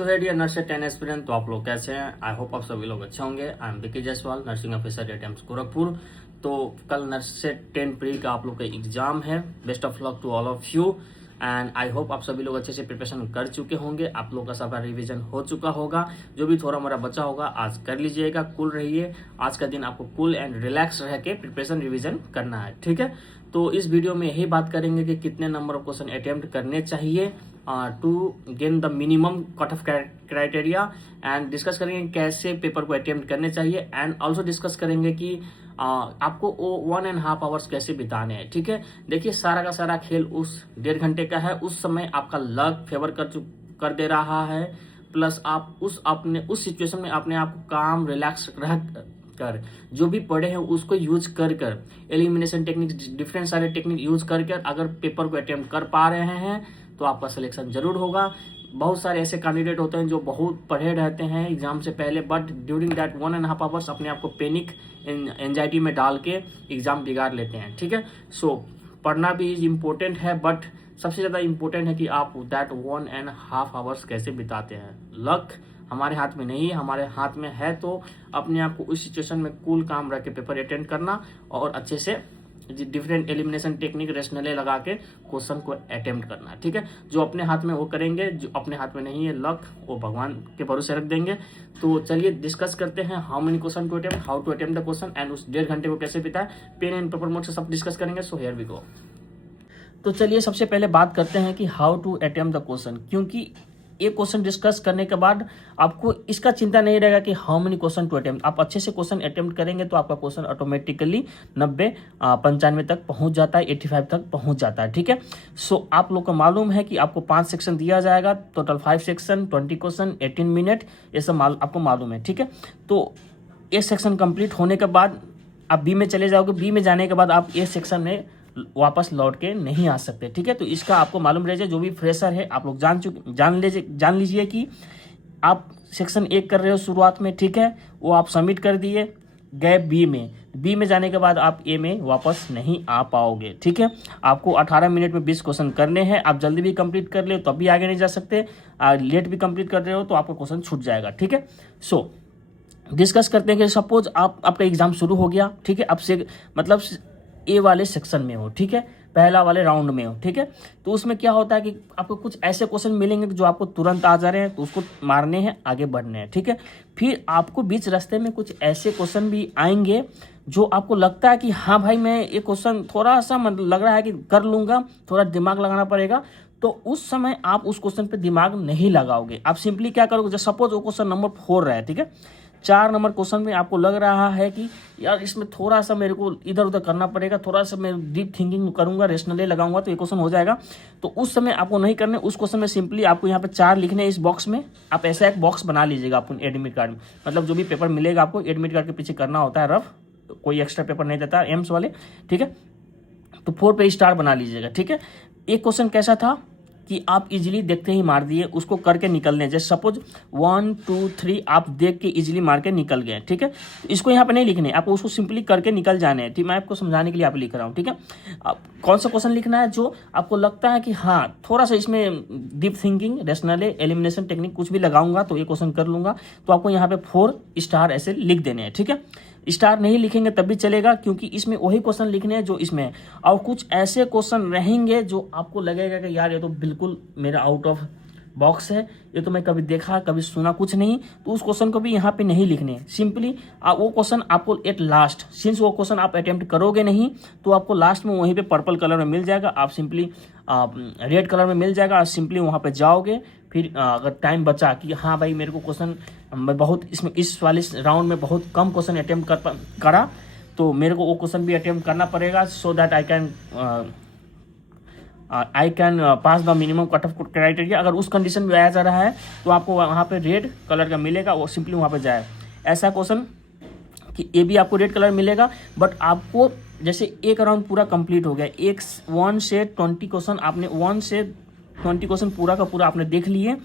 सो है dear nurse 10 aspirant, तो आप लोग कैसे हैं? आई होप आप सभी लोग अच्छे होंगे। I am Vicky Jaiswal, nursing officer eight AIIMS Gorakhpur. तो कल नर्स 10 प्री का आप लोग का एग्जाम है। Best of luck to all of you and I hope आप सभी लोग अच्छे से प्रिपरेशन कर चुके होंगे। आप लोग का सब रिवीजन हो चुका होगा। जो भी थोड़ा मोड़ा बचा होगा आज कर लीजिएगा। कूल रहिए। आज का दिन आपको कूल एंड रिलैक्स रह के प्रिपरेशन रिवीजन करना है, ठीक है। तो इस वीडियो में यही बात करेंगे कि कितने नंबर ऑफ क्वेश्चन अटेम्प्ट करने चाहिए to gain the minimum cut off criteria, and discuss करेंगे कैसे पेपर को अटेम्प्ट करने चाहिए, एंड ऑल्सो डिस्कस करेंगे कि आपको वो 1.5 आवर्स कैसे बिताने हैं, ठीक है। देखिए सारा का सारा खेल उस 1.5 घंटे का है। उस समय आपका लक फेवर कर दे रहा है, प्लस आप उस सिचुएशन में अपने आप को काम रिलैक्स रह कर जो भी पढ़े हैं उसको यूज कर एलिमिनेशन टेक्निक, डिफरेंट सारे टेक्निक यूज कर अगर पेपर को अटेम्प्ट कर पा रहे हैं तो आपका सिलेक्शन जरूर होगा। बहुत सारे ऐसे कैंडिडेट होते हैं जो बहुत पढ़े रहते हैं एग्जाम से पहले, बट ड्यूरिंग दैट 1.5 आवर्स अपने आप को पैनिक एंजाइटी में डाल के एग्जाम बिगाड़ लेते हैं, ठीक है। सो पढ़ना भी इम्पोर्टेंट है, बट सबसे ज़्यादा इम्पोर्टेंट है कि आप दैट 1.5 आवर्स कैसे बिताते हैं। लक हमारे हाथ में नहीं है, हमारे हाथ में है तो अपने आप को उस सिचुएशन में कूल काम रख के पेपर अटेंड करना और अच्छे से डिफरेंट एलिमिनेशन टेक्निक रेशनले लगा के क्वेश्चन को अटेम्प्ट करना, ठीक है। जो अपने हाथ में वो करेंगे, जो अपने हाथ में नहीं है लक वो भगवान के भरोसे रख देंगे। तो चलिए डिस्कस करते हैं how many question to attempt, how to attempt the question and उस 1.5 घंटे को कैसे बिताए। पेन एंड पेपर मोड से सब डिस्कस करेंगे। So here we go. तो चलिए सबसे पहले बात करते हैं कि how to attempt the question, क्योंकि एक क्वेश्चन डिस्कस करने के बाद आपको इसका चिंता नहीं रहेगा कि how many question to attempt. आप अच्छे से क्वेश्चन अटेम्प्ट करेंगे तो आपका क्वेश्चन ऑटोमेटिकली 95 तक पहुंच जाता है, 85 तक पहुंच जाता है, ठीक है। सो आप लोग को मालूम है कि आपको 5 सेक्शन दिया जाएगा, टोटल 5 सेक्शन, 20 क्वेश्चन, 18 मिनट, ये सब आपको मालूम है, ठीक है। तो एक सेक्शन कंप्लीट होने के बाद आप बी में चले जाओगे। बी में जाने के बाद आप ए सेक्शन में वापस लौट के नहीं आ सकते, ठीक है। तो इसका आपको मालूम रह जाए। जो भी फ्रेशर है आप लोग जान लीजिए कि आप सेक्शन 1 कर रहे हो शुरुआत में, ठीक है, वो आप सबमिट कर दिए, गए बी में जाने के बाद आप ए में वापस नहीं आ पाओगे, ठीक है। आपको 18 मिनट में 20 क्वेश्चन करने हैं। आप जल्दी भी कंप्लीट कर ले तो अभी आगे नहीं जा सकते, लेट भी कंप्लीट कर रहे हो तो आपका क्वेश्चन छूट जाएगा, ठीक है। सो डिस्कस करते हैं कि सपोज आपका एग्जाम शुरू हो गया, ठीक है। अब से मतलब ए वाले सेक्शन में हो, ठीक है, पहला वाले राउंड में हो, ठीक है। तो उसमें क्या होता है कि आपको कुछ ऐसे क्वेश्चन मिलेंगे जो आपको तुरंत आ जा रहे हैं, तो उसको मारने हैं, आगे बढ़ने हैं, ठीक है। फिर आपको बीच रास्ते में कुछ ऐसे क्वेश्चन भी आएंगे जो आपको लगता है कि हाँ भाई मैं ये क्वेश्चन थोड़ा सा लग रहा है कि कर लूँगा, थोड़ा दिमाग लगाना पड़ेगा। तो उस समय आप उस क्वेश्चन पे दिमाग नहीं लगाओगे। आप सिंपली क्या करोगे, जब सपोज वो क्वेश्चन नंबर 4 रहा है, ठीक है, 4 नंबर क्वेश्चन में आपको लग रहा है कि यार इसमें थोड़ा सा मेरे को इधर उधर करना पड़ेगा, थोड़ा सा मैं डीप थिंकिंग करूंगा, रेशनली लगाऊंगा तो ये क्वेश्चन हो जाएगा। तो उस समय आपको नहीं करने, उस क्वेश्चन में सिंपली आपको यहाँ पे 4 लिखने इस बॉक्स में। आप ऐसा एक बॉक्स बना लीजिएगा अपने एडमिट कार्ड में, मतलब जो भी पेपर मिलेगा आपको एडमिट कार्ड के पीछे करना होता है रफ, कोई एक्स्ट्रा पेपर नहीं देता एम्स वाले, ठीक है। तो 4 पे स्टार बना लीजिएगा, ठीक है। एक क्वेश्चन कैसा था कि आप इजीली देखते ही मार दिए, उसको करके निकलने, जैसे सपोज 1 2 3 आप देख के इजीली मार के निकल गए, ठीक है। तो इसको यहाँ पे नहीं लिखने, आपको उसको सिंपली करके निकल जाने हैं, ठीक। मैं आपको समझाने के लिए आप लिख रहा हूँ, ठीक है। आप कौन सा क्वेश्चन लिखना है जो आपको लगता है कि हाँ थोड़ा सा इसमें deep thinking, rational, elimination technique कुछ भी लगाऊंगा तो ये क्वेश्चन कर लूंगा। तो आपको यहाँ पे 4 स्टार ऐसे लिख देने हैं, ठीक है। स्टार नहीं लिखेंगे तब भी चलेगा, क्योंकि इसमें वही क्वेश्चन लिखने हैं जो इसमें है। और कुछ ऐसे क्वेश्चन रहेंगे जो आपको लगेगा कि यार ये तो बिल्कुल मेरा आउट ऑफ बॉक्स है, ये तो मैं कभी देखा कभी सुना कुछ नहीं, तो उस क्वेश्चन को भी यहाँ पे नहीं लिखने। सिंपली वो क्वेश्चन आपको एट लास्ट, सिंस वो क्वेश्चन आप अटेम्प्ट करोगे नहीं तो आपको लास्ट में वहीं पे पर्पल कलर में मिल जाएगा, आप सिंपली रेड कलर में मिल जाएगा, आप सिंपली वहाँ पे जाओगे। फिर अगर टाइम बचा कि हाँ भाई मेरे को क्वेश्चन मैं बहुत इसमें इस वाले राउंड में बहुत कम क्वेश्चन अटेम्प्ट करा तो मेरे को वो क्वेश्चन भी अटेम्प्ट करना पड़ेगा, so that I can pass the minimum cut off criteria. अगर उस कंडीशन में आया जा रहा है तो आपको वहाँ पे रेड कलर का मिलेगा, वो सिंपली वहाँ पे जाए। ऐसा क्वेश्चन कि ये भी आपको रेड कलर मिलेगा, बट आपको जैसे एक राउंड पूरा कंप्लीट हो गया, 1 से 20 क्वेश्चन आपने 1 से 20 क्वेश्चन पूरा का पूरा आपने देख लिए।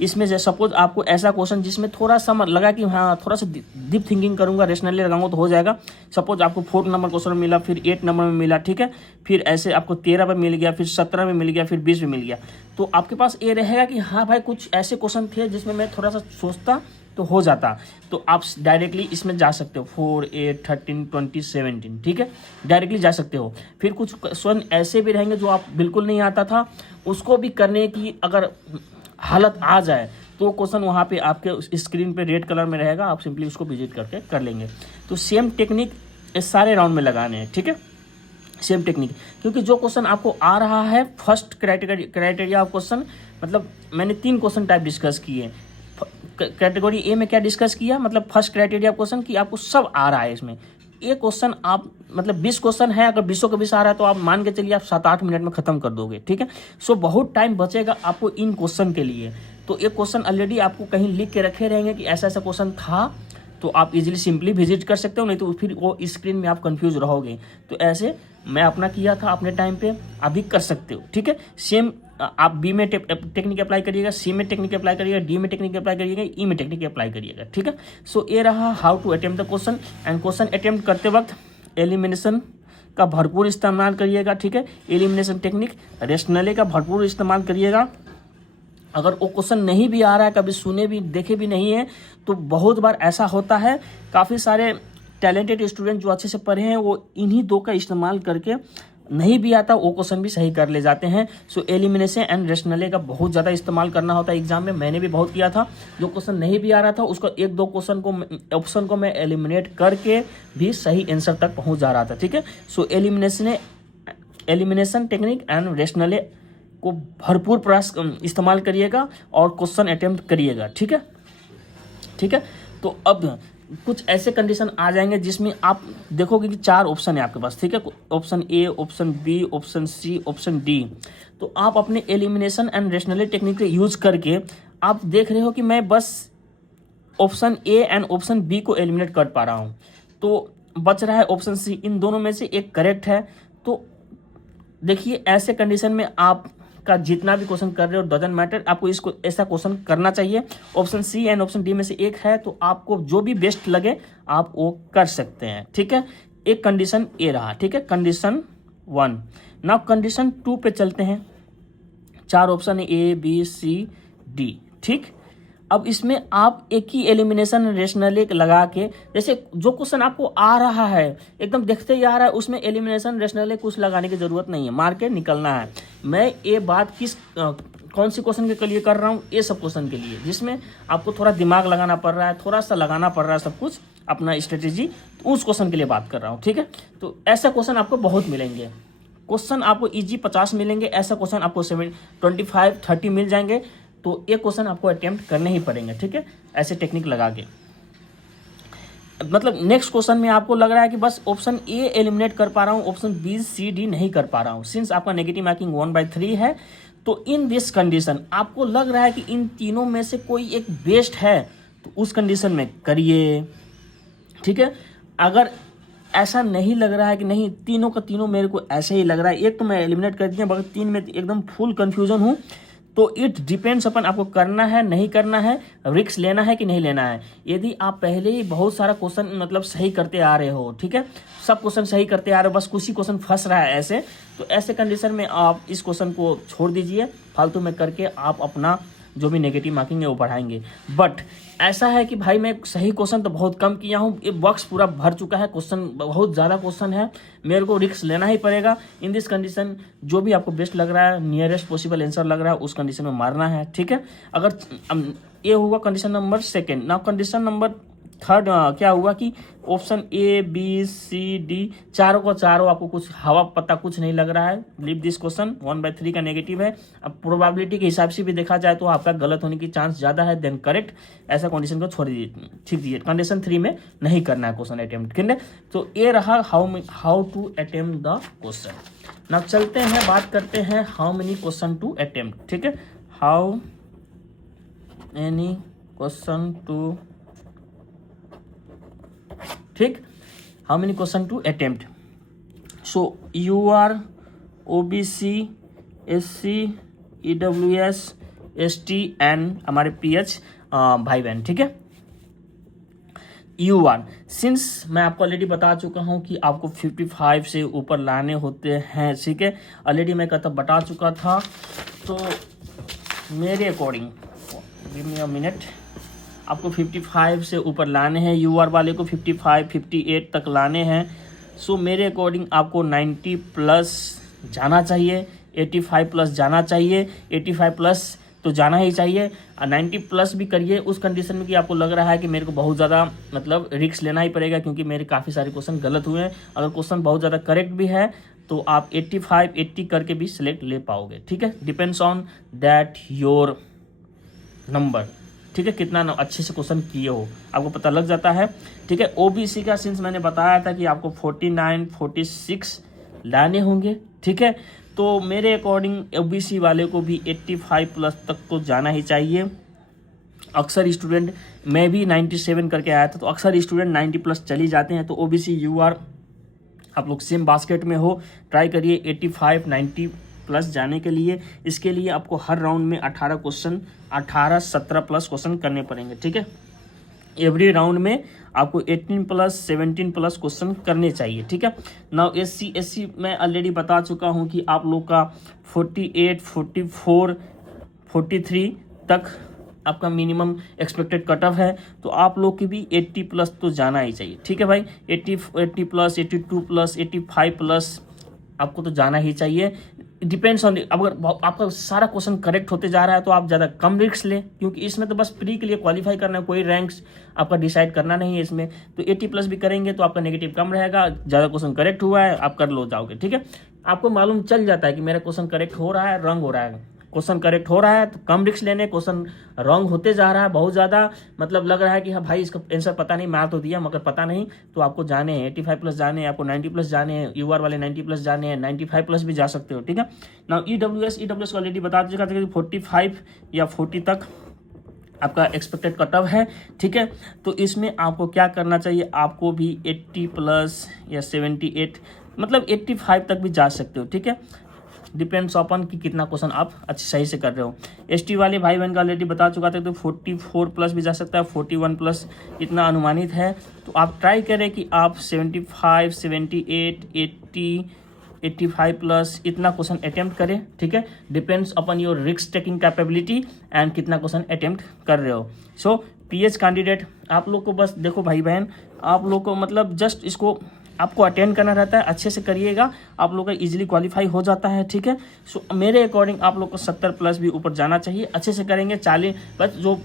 इसमें से सपोज आपको ऐसा क्वेश्चन जिसमें थोड़ा सा लगा कि हाँ थोड़ा सा डीप थिंकिंग करूंगा, रेशनली लगाऊंगा तो हो जाएगा। सपोज आपको 4 नंबर क्वेश्चन मिला, फिर 8 नंबर में मिला, ठीक है, फिर ऐसे आपको 13 पे मिल गया, फिर 17 में मिल गया, फिर 20 में मिल गया। तो आपके पास ये रहेगा कि हाँ भाई कुछ ऐसे क्वेश्चन थे जिसमें मैं थोड़ा सा सोचता तो हो जाता, तो आप डायरेक्टली इसमें जा सकते हो 4, 8, 13, 20, 17, ठीक है, डायरेक्टली जा सकते हो। फिर कुछ क्वेश्चन ऐसे भी रहेंगे जो आप बिल्कुल नहीं आता था, उसको भी करने की अगर हालत आ जाए तो क्वेश्चन वहाँ पे आपके स्क्रीन पे रेड कलर में रहेगा, आप सिंपली उसको विजिट करके कर लेंगे। तो सेम टेक्निक इस सारे राउंड में लगाने हैं, ठीक है, सेम टेक्निक। क्योंकि जो क्वेश्चन आपको आ रहा है फर्स्ट क्राइटेरिया ऑफ क्वेश्चन, मतलब मैंने 3 क्वेश्चन टाइप डिस्कस किए। कैटेगरी ए में क्या डिस्कस किया, मतलब फर्स्ट क्राइटेरिया ऑफ क्वेश्चन कि आपको सब आ रहा है इसमें। ये क्वेश्चन आप मतलब 20 क्वेश्चन है, अगर 20 के 20 आ रहा है तो आप मान के चलिए आप 7-8 मिनट में खत्म कर दोगे, ठीक है। सो बहुत टाइम बचेगा आपको इन क्वेश्चन के लिए। तो ये क्वेश्चन ऑलरेडी आपको कहीं लिख के रखे रहेंगे कि ऐसा ऐसा क्वेश्चन था, तो आप इजीली सिंपली विजिट कर सकते हो, नहीं तो फिर वो स्क्रीन में आप कंफ्यूज रहोगे। तो ऐसे मैं अपना किया था अपने टाइम पे, आप भी कर सकते हो, ठीक है। सेम आप बी में टेक्निक अप्लाई करिएगा, सी में टेक्निक अप्लाई करिएगा, डी में टेक्निक अप्लाई करिएगा, ई में टेक्निक अप्लाई करिएगा, ठीक है। सो ये रहा how to attempt the question. And question attempt करते वक्त एलिमिनेशन का भरपूर इस्तेमाल करिएगा, ठीक है। एलिमिनेशन टेक्निक, रेशनले का भरपूर इस्तेमाल करिएगा। अगर वो क्वेश्चन नहीं भी आ रहा है, कभी सुने भी देखे भी नहीं है, तो बहुत बार ऐसा होता है, काफ़ी सारे टैलेंटेड स्टूडेंट जो अच्छे से पढ़े हैं वो इन्हीं 2 का इस्तेमाल करके नहीं भी आता वो क्वेश्चन भी सही कर ले जाते हैं। सो एलिमिनेशन एंड रेशनले का बहुत ज़्यादा इस्तेमाल करना होता है एग्जाम में, मैंने भी बहुत किया था। जो क्वेश्चन नहीं भी आ रहा था उसको 1-2 क्वेश्चन को ऑप्शन को मैं एलिमिनेट करके भी सही आंसर तक पहुंच जा रहा था, ठीक है। सो एलिमिनेशन टेक्निक एंड रेशनले को भरपूर प्रयास इस्तेमाल करिएगा और क्वेश्चन अटेम्प्ट करिएगा, ठीक है, ठीक है। तो अब कुछ ऐसे कंडीशन आ जाएंगे जिसमें आप देखोगे कि 4 ऑप्शन है आपके पास, ठीक है। Option A, option B, option C, option D. तो आप अपने एलिमिनेशन एंड रेशनले टेक्निक का यूज करके आप देख रहे हो कि मैं बस option A and option B को एलिमिनेट कर पा रहा हूँ, तो बच रहा है ऑप्शन सी। इन दोनों में से एक करेक्ट है। तो देखिए ऐसे कंडीशन में आप का जितना भी क्वेश्चन कर रहे हो डजंट मैटर, आपको इसको ऐसा क्वेश्चन करना चाहिए। Option C and option D में से एक है, तो आपको जो भी बेस्ट लगे आप वो कर सकते हैं, ठीक है। एक कंडीशन ए रहा, ठीक है, कंडीशन 1। नाउ कंडीशन 2 पे चलते हैं। 4 ऑप्शन है ए, बी, सी, डी, ठीक। अब इसमें आप एक ही एलिमिनेशन रेशनले लगा के, जैसे जो क्वेश्चन आपको आ रहा है एकदम देखते ही आ रहा है, उसमें एलिमिनेशन रेशनले कुछ लगाने की जरूरत नहीं है, मार के निकलना है। मैं ये बात कौन सी क्वेश्चन के लिए कर रहा हूँ, ये सब क्वेश्चन के लिए जिसमें आपको थोड़ा दिमाग लगाना पड़ रहा है, थोड़ा सा लगाना पड़ रहा है सब कुछ अपना स्ट्रेटेजी, तो उस क्वेश्चन के लिए बात कर रहा हूँ, ठीक है। तो ऐसा क्वेश्चन आपको बहुत मिलेंगे। क्वेश्चन आपको ईजी 50 मिलेंगे, ऐसा क्वेश्चन आपको 25, 30 मिल जाएंगे। तो ये क्वेश्चन आपको अटेम्प्ट करने ही पड़ेंगे, ठीक है, ऐसे टेक्निक लगा के। मतलब नेक्स्ट क्वेश्चन में आपको लग रहा है कि बस ऑप्शन ए एलिमिनेट कर पा रहा हूँ, ऑप्शन बी, सी, डी नहीं कर पा रहा हूँ, सिंस आपका नेगेटिव मार्किंग 1/3 है। तो इन दिस कंडीशन आपको लग रहा है कि इन तीनों में से कोई एक बेस्ट है, तो उस कंडीशन में करिए, ठीक है। अगर ऐसा नहीं लग रहा है कि नहीं तीनों का तीनों मेरे को ऐसे ही लग रहा है, एक तो मैं एलिमिनेट कर दिया, मगर 3 में एकदम फुल कंफ्यूजन हूँ, तो इट डिपेंड्स अपन आपको करना है नहीं करना है, रिस्क लेना है कि नहीं लेना है। यदि आप पहले ही बहुत सारा क्वेश्चन मतलब सही करते आ रहे हो, ठीक है, सब क्वेश्चन सही करते आ रहे हो, बस कुछ ही क्वेश्चन फंस रहा है ऐसे, तो ऐसे कंडीशन में आप इस क्वेश्चन को छोड़ दीजिए, फालतू में करके आप अपना जो भी नेगेटिव मार्किंग है वो बढ़ाएंगे। बट ऐसा है कि भाई मैं सही क्वेश्चन तो बहुत कम किया हूँ, ये बॉक्स पूरा भर चुका है, क्वेश्चन बहुत ज़्यादा क्वेश्चन है, मेरे को रिस्क लेना ही पड़ेगा। इन दिस कंडीशन जो भी आपको बेस्ट लग रहा है, नियरेस्ट पॉसिबल आंसर लग रहा है, उस कंडीशन में मारना है, ठीक है। अगर ये हुआ condition number 2। Now condition number 3 क्या हुआ कि option A, B, C, D, चारों को चारों आपको कुछ हवा पत्ता कुछ नहीं लग रहा है, लीव दिस क्वेश्चन, 1/3 का नेगेटिव है। अब प्रोबेबिलिटी के हिसाब से भी देखा जाए तो आपका गलत होने की चांस ज़्यादा है देन करेक्ट, ऐसा कंडीशन को छोड़ दीजिए, ठीक दीजिए। कंडीशन 3 में नहीं करना है क्वेश्चन अटेम्प्ट, ठीक है। तो ये रहा how to attempt the question. ना चलते हैं बात करते हैं how many question to attempt, ठीक है, हाउ एनी क्वेश्चन टू, ठीक, how many question to attempt. So UR, OBC, SC, EWS, ST and हमारे PH भाई बहन, ठीक है। UR सिंस मैं आपको ऑलरेडी बता चुका हूं कि आपको 55 से ऊपर लाने होते हैं, ठीक है, ऑलरेडी मैं कहता बता चुका था। तो मेरे according, give me a minute, आपको 55 से ऊपर लाने हैं, यूआर वाले को 55 58 तक लाने हैं। सो मेरे अकॉर्डिंग आपको 90 प्लस जाना चाहिए, 85 प्लस जाना चाहिए, 85 प्लस तो जाना ही चाहिए। 90 प्लस भी करिए उस कंडीशन में कि आपको लग रहा है कि मेरे को बहुत ज़्यादा मतलब रिस्क लेना ही पड़ेगा, क्योंकि मेरे काफ़ी सारे क्वेश्चन गलत हुए हैं। अगर क्वेश्चन बहुत ज़्यादा करेक्ट भी है तो आप 85 80 करके भी सिलेक्ट ले पाओगे, ठीक है। Depends on that your number, ठीक है, कितना अच्छे से क्वेश्चन किए हो आपको पता लग जाता है, ठीक है। ओबीसी का सिंस मैंने बताया था कि आपको 49 46 लाने होंगे, ठीक है। तो मेरे अकॉर्डिंग ओबीसी वाले को भी 85 प्लस तक तो जाना ही चाहिए। अक्सर स्टूडेंट, मैं भी 97 करके आया था, तो अक्सर स्टूडेंट 90 प्लस चली जाते हैं। तो ओबीसी यूआर आप लोग सेम बास्केट में हो, ट्राई करिए 85 90 प्लस जाने के लिए। इसके लिए आपको हर राउंड में 18 क्वेश्चन 18 17 प्लस क्वेश्चन करने पड़ेंगे, ठीक है। एवरी राउंड में आपको 18 प्लस 17 प्लस क्वेश्चन करने चाहिए, ठीक है। नाउ एससी एससी मैं ऑलरेडी बता चुका हूँ कि आप लोग का 48 44 43 तक आपका मिनिमम एक्सपेक्टेड कट ऑफ है। तो आप लोग की भी 80 प्लस तो जाना ही चाहिए, ठीक है भाई। 80 प्लस 82 प्लस 85 प्लस आपको तो जाना ही चाहिए। डिपेंड्स ऑन, अगर आपका सारा क्वेश्चन करेक्ट होते जा रहा है तो आप ज़्यादा कम रिस्क लें, क्योंकि इसमें तो बस प्री के लिए क्वालिफाई करना है, कोई रैंक्स आपका डिसाइड करना नहीं है इसमें। तो 80 प्लस भी करेंगे तो आपका नेगेटिव कम रहेगा, ज़्यादा क्वेश्चन करेक्ट हुआ है आप कर लो जाओगे, ठीक है। आपको मालूम चल जाता है कि मेरा क्वेश्चन करेक्ट हो रहा है, रॉन्ग हो रहा है। क्वेश्चन करेक्ट हो रहा है तो कम रिस्क लेने, क्वेश्चन रॉन्ग होते जा रहा है बहुत ज़्यादा, मतलब लग रहा है कि हाँ भाई इसका आंसर पता नहीं, मार तो दिया मगर पता नहीं, तो आपको जाने हैं 85 प्लस जाने हैं, आपको 90 प्लस जाने हैं, यूआर वाले 90 प्लस जाने हैं, 95 प्लस भी जा सकते हो, ठीक है। ना ईडब्ल्यूएस को ऑलरेडी बता दीजिएगा कि 45 या 40 तक आपका एक्सपेक्टेड कट ऑफ है, ठीक है। तो इसमें आपको क्या करना चाहिए, आपको भी 80 प्लस या 78 मतलब 85 तक भी जा सकते हो, ठीक है। डिपेंड्स अपॉन कि कितना क्वेश्चन आप अच्छे सही से कर रहे हो। एसटी वाले भाई बहन का ऑलरेडी बता चुका था, तो 44 प्लस भी जा सकता है, 41 प्लस इतना अनुमानित है। तो आप ट्राई करें कि आप 75 78 80 85 प्लस इतना क्वेश्चन अटेम्प्ट करें, ठीक है। Depends upon your risk taking capability and कितना क्वेश्चन अटेम्प्ट कर रहे हो। सो पीएच कैंडिडेट आप लोग को बस देखो भाई बहन, आप लोग को मतलब जस्ट इसको आपको अटेंड करना रहता है, अच्छे से करिएगा, आप लोग का इजीली क्वालिफाई हो जाता है, ठीक है। सो मेरे अकॉर्डिंग आप लोग को 70 प्लस भी ऊपर जाना चाहिए, अच्छे से करेंगे 40 बस जो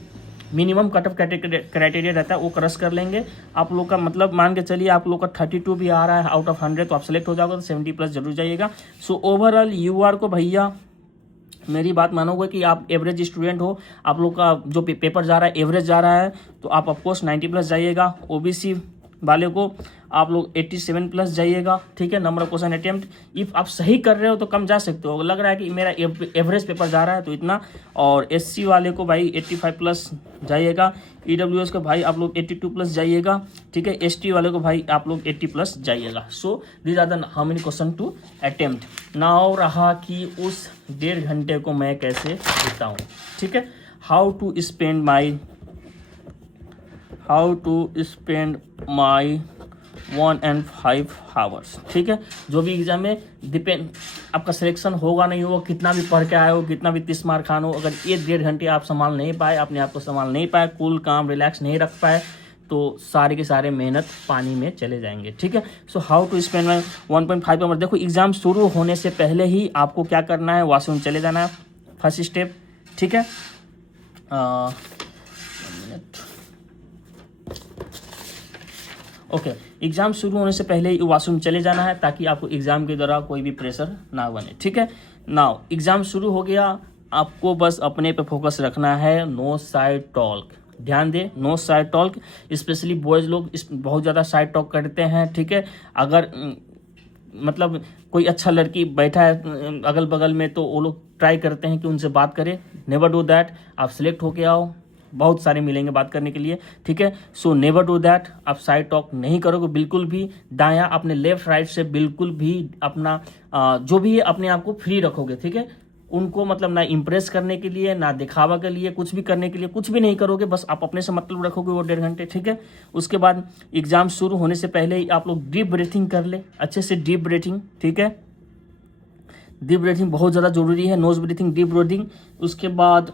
मिनिमम कट ऑफ क्राइटेरिया रहता है वो क्रॉस कर लेंगे। आप लोग का मतलब मान के चलिए आप लोग का 32 भी आ रहा है आउट ऑफ 100 तो आप सेलेक्ट हो जाओगे, तो 70 प्लस जरूर जाइएगा। सो ओवरऑल यूआर को भैया मेरी बात मानोगे कि आप एवरेज स्टूडेंट हो, आप लोग का जो पेपर जा रहा है एवरेज जा रहा है, तो आप ऑफकोर्स 90 प्लस जाइएगा। ओबीसी वाले को आप लोग 87 प्लस जाइएगा, ठीक है। Number of question attempt if आप सही कर रहे हो तो कम जा सकते हो, लग रहा है कि मेरा एवरेज पेपर जा रहा है तो इतना। और एससी वाले को भाई 85 प्लस जाइएगा, ईडब्ल्यूएस को भाई आप लोग 82 प्लस जाइएगा, ठीक है। एसटी वाले को भाई आप लोग 80 प्लस जाइएगा। So these are the how many question to attempt. Now रहा कि उस 1.5 घंटे को मैं कैसे बिताऊँ, ठीक है। How to spend my 1 and 5 hours, ठीक है। जो भी एग्जाम में डिपेंड आपका सिलेक्शन होगा नहीं होगा, कितना भी पढ़ के आए हो, कितना भी 30 मार्क खान हो, अगर ये 1.5 घंटे आप संभाल नहीं पाए, अपने आप को संभाल नहीं पाए, कूल काम रिलैक्स नहीं रख पाए, तो सारे के सारे मेहनत पानी में चले जाएंगे, ठीक है। So how to spend my 1.5 hour. देखो एग्जाम शुरू होने से पहले ही आपको क्या करना है, वॉशरूम चले जाना है, फर्स्ट स्टेप, ठीक है। ओके, एग्ज़ाम शुरू होने से पहले ही वॉशरूम चले जाना है ताकि आपको एग्ज़ाम के दौरान कोई भी प्रेशर ना बने, ठीक है। नाउ एग्ज़ाम शुरू हो गया, आपको बस अपने पे फोकस रखना है, नो साइड टॉक। ध्यान दें, no side talk, specially boys लोग बहुत ज़्यादा साइड टॉक करते हैं, ठीक है। अगर मतलब कोई अच्छा लड़की बैठा है अगल बगल में तो वो लोग ट्राई करते हैं कि उनसे बात करें, नेवर डू दैट। आप सिलेक्ट होके आओ, बहुत सारे मिलेंगे बात करने के लिए, ठीक है। सो नेवर डू दैट, आप साइड टॉक नहीं करोगे बिल्कुल भी, दायां अपने लेफ्ट राइट से बिल्कुल भी अपना जो भी है अपने आप को फ्री रखोगे, ठीक है। उनको मतलब ना इम्प्रेस करने के लिए ना दिखावा के लिए कुछ भी करने के लिए कुछ भी नहीं करोगे, बस आप अपने से मतलब रखोगे वो 1.5 घंटे, ठीक है। उसके बाद एग्जाम शुरू होने से पहले ही आप लोग डीप ब्रीथिंग कर ले, अच्छे से डीप ब्रीथिंग, ठीक है। डीप ब्रीथिंग बहुत ज़्यादा ज़रूरी है, नोज ब्रीथिंग, डीप ब्रीथिंग। उसके बाद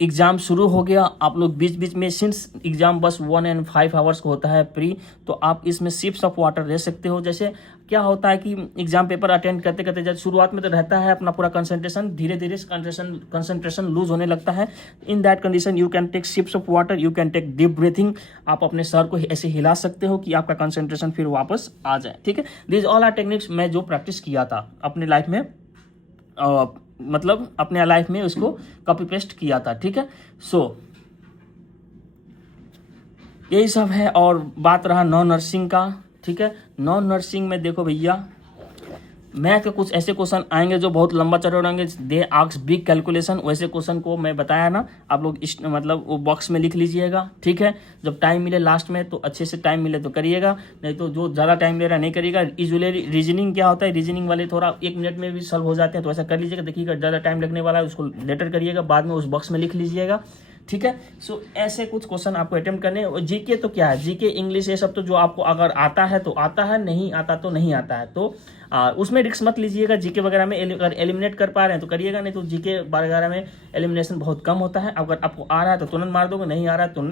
एग्ज़ाम शुरू हो गया, आप लोग बीच बीच में, सिंस एग्ज़ाम बस 1 and 5 आवर्स का होता है प्री, तो आप इसमें सिप्स ऑफ वाटर ले सकते हो। जैसे क्या होता है कि एग्जाम पेपर अटेंड करते करते जब शुरुआत में तो रहता है अपना पूरा कंसंट्रेशन, धीरे धीरे कंसंट्रेशन लूज होने लगता है। In that condition you can take sips of water, you can take deep breathing. आप अपने सर को ऐसे हिला सकते हो कि आपका कंसंट्रेशन फिर वापस आ जाए, ठीक है। दिस ऑल आर टेक्निक्स मैं जो प्रैक्टिस किया था अपने लाइफ में, मतलब अपने लाइफ में उसको कॉपी पेस्ट किया था, ठीक है। सो यही सब है। और बात रहा नॉन नर्सिंग का, ठीक है। नॉन नर्सिंग में देखो भैया, मैथ के कुछ ऐसे क्वेश्चन आएंगे जो बहुत लंबा चौड़ेंगे, दे आस्क बिग कैलकुलेशन। वैसे क्वेश्चन को मैं बताया ना, आप लोग इस मतलब वो बॉक्स में लिख लीजिएगा, ठीक है। जब टाइम मिले लास्ट में तो अच्छे से टाइम मिले तो करिएगा, नहीं तो जो ज़्यादा टाइम ले रहा नहीं करिएगा। यूजुअली रीजनिंग क्या होता है, रीजनिंग वाले थोड़ा 1 मिनट में भी सॉल्व हो जाते हैं, तो ऐसा कर लीजिएगा। देखिएगा ज़्यादा टाइम लगने वाला है उसको लेटर करिएगा, बाद में उस बॉक्स में लिख लीजिएगा, ठीक है। सो ऐसे कुछ क्वेश्चन आपको अटेम्प्ट करने। और जीके तो क्या है, जीके इंग्लिश ये सब तो जो आपको अगर आता है तो आता है, नहीं आता तो नहीं आता है, तो उसमें रिस्क मत लीजिएगा। जीके वगैरह में अगर एलिमिनेट कर पा रहे हैं तो करिएगा, नहीं तो जीके वगैरह में एलिमिनेशन बहुत कम होता है। अगर आपको आ रहा है तो तुरंत मार दोगे, नहीं आ रहा है तो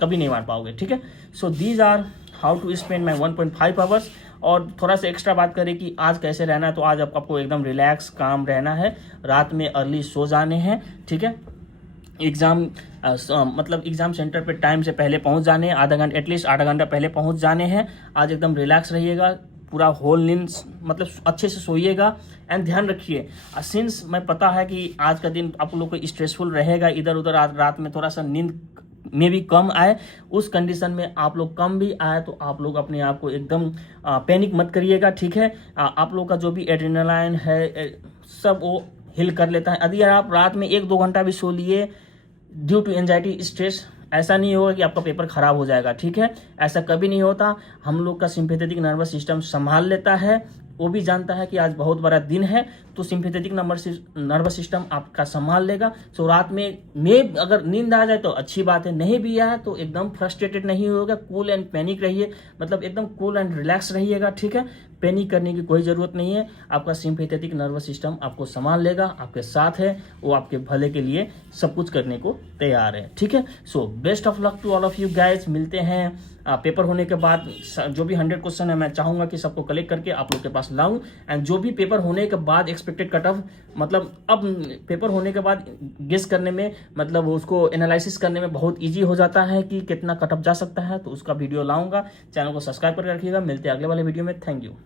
कभी नहीं मार पाओगे, ठीक है। So these are how to spend my 1.5 hours. और थोड़ा सा एक्स्ट्रा बात करें कि आज कैसे रहना है, तो आज आपको एकदम रिलैक्स काम रहना है, रात में अर्ली सो जाने हैं, ठीक है। एग्ज़ाम मतलब एग्ज़ाम सेंटर पे टाइम से पहले पहुंच जाने हैं, आधा घंटा एटलीस्ट आधा घंटा पहले पहुंच जाने हैं। आज एकदम रिलैक्स रहिएगा, पूरा होल नींद मतलब अच्छे से सोइएगा। एंड ध्यान रखिए, सिंस मैं पता है कि आज का दिन आप लोग को स्ट्रेसफुल रहेगा, इधर उधर आज रात में थोड़ा सा नींद में भी कम आए, उस कंडीशन में आप लोग कम भी आए तो आप लोग अपने आप को एकदम पैनिक मत करिएगा, ठीक है। आप लोग का जो भी एड्रेनालाइन है सब वो हिल कर लेता है। यदि आप रात में 1-2 घंटा भी सो लिए ड्यू टू एंजाइटी स्ट्रेस, ऐसा नहीं होगा कि आपका पेपर खराब हो जाएगा, ठीक है। ऐसा कभी नहीं होता। हम लोग का सिंपैथेटिक नर्वस सिस्टम संभाल लेता है, वो भी जानता है कि आज बहुत बड़ा दिन है, तो सिंपैथेटिक नर्वस सिस्टम आपका संभाल लेगा। सो रात में अगर नींद आ जाए तो अच्छी बात है, नहीं भी आए तो एकदम फ्रस्ट्रेटेड नहीं होगा, कूल एंड पैनिक रहिए, मतलब एकदम कूल एंड रिलैक्स रहिएगा, ठीक है। पैनिक करने की कोई ज़रूरत नहीं है, आपका सिंपैथेटिक नर्वस सिस्टम आपको संभाल लेगा, आपके साथ है, वो आपके भले के लिए सब कुछ करने को तैयार है, ठीक है। So best of luck to all of you guys. मिलते हैं पेपर होने के बाद। जो भी 100 क्वेश्चन है मैं चाहूँगा कि सबको कलेक्ट करके आप लोग के पास लाऊं। एंड जो भी पेपर होने के बाद एक्सपेक्टेड कट ऑफ, मतलब अब पेपर होने के बाद गेस करने में, मतलब उसको एनालिसिस करने में बहुत ईजी हो जाता है कि कितना कट ऑफ जा सकता है, तो उसका वीडियो लाऊंगा। चैनल को सब्सक्राइब करके रखिएगा। मिलते हैं अगले वाले वीडियो में। Thank you.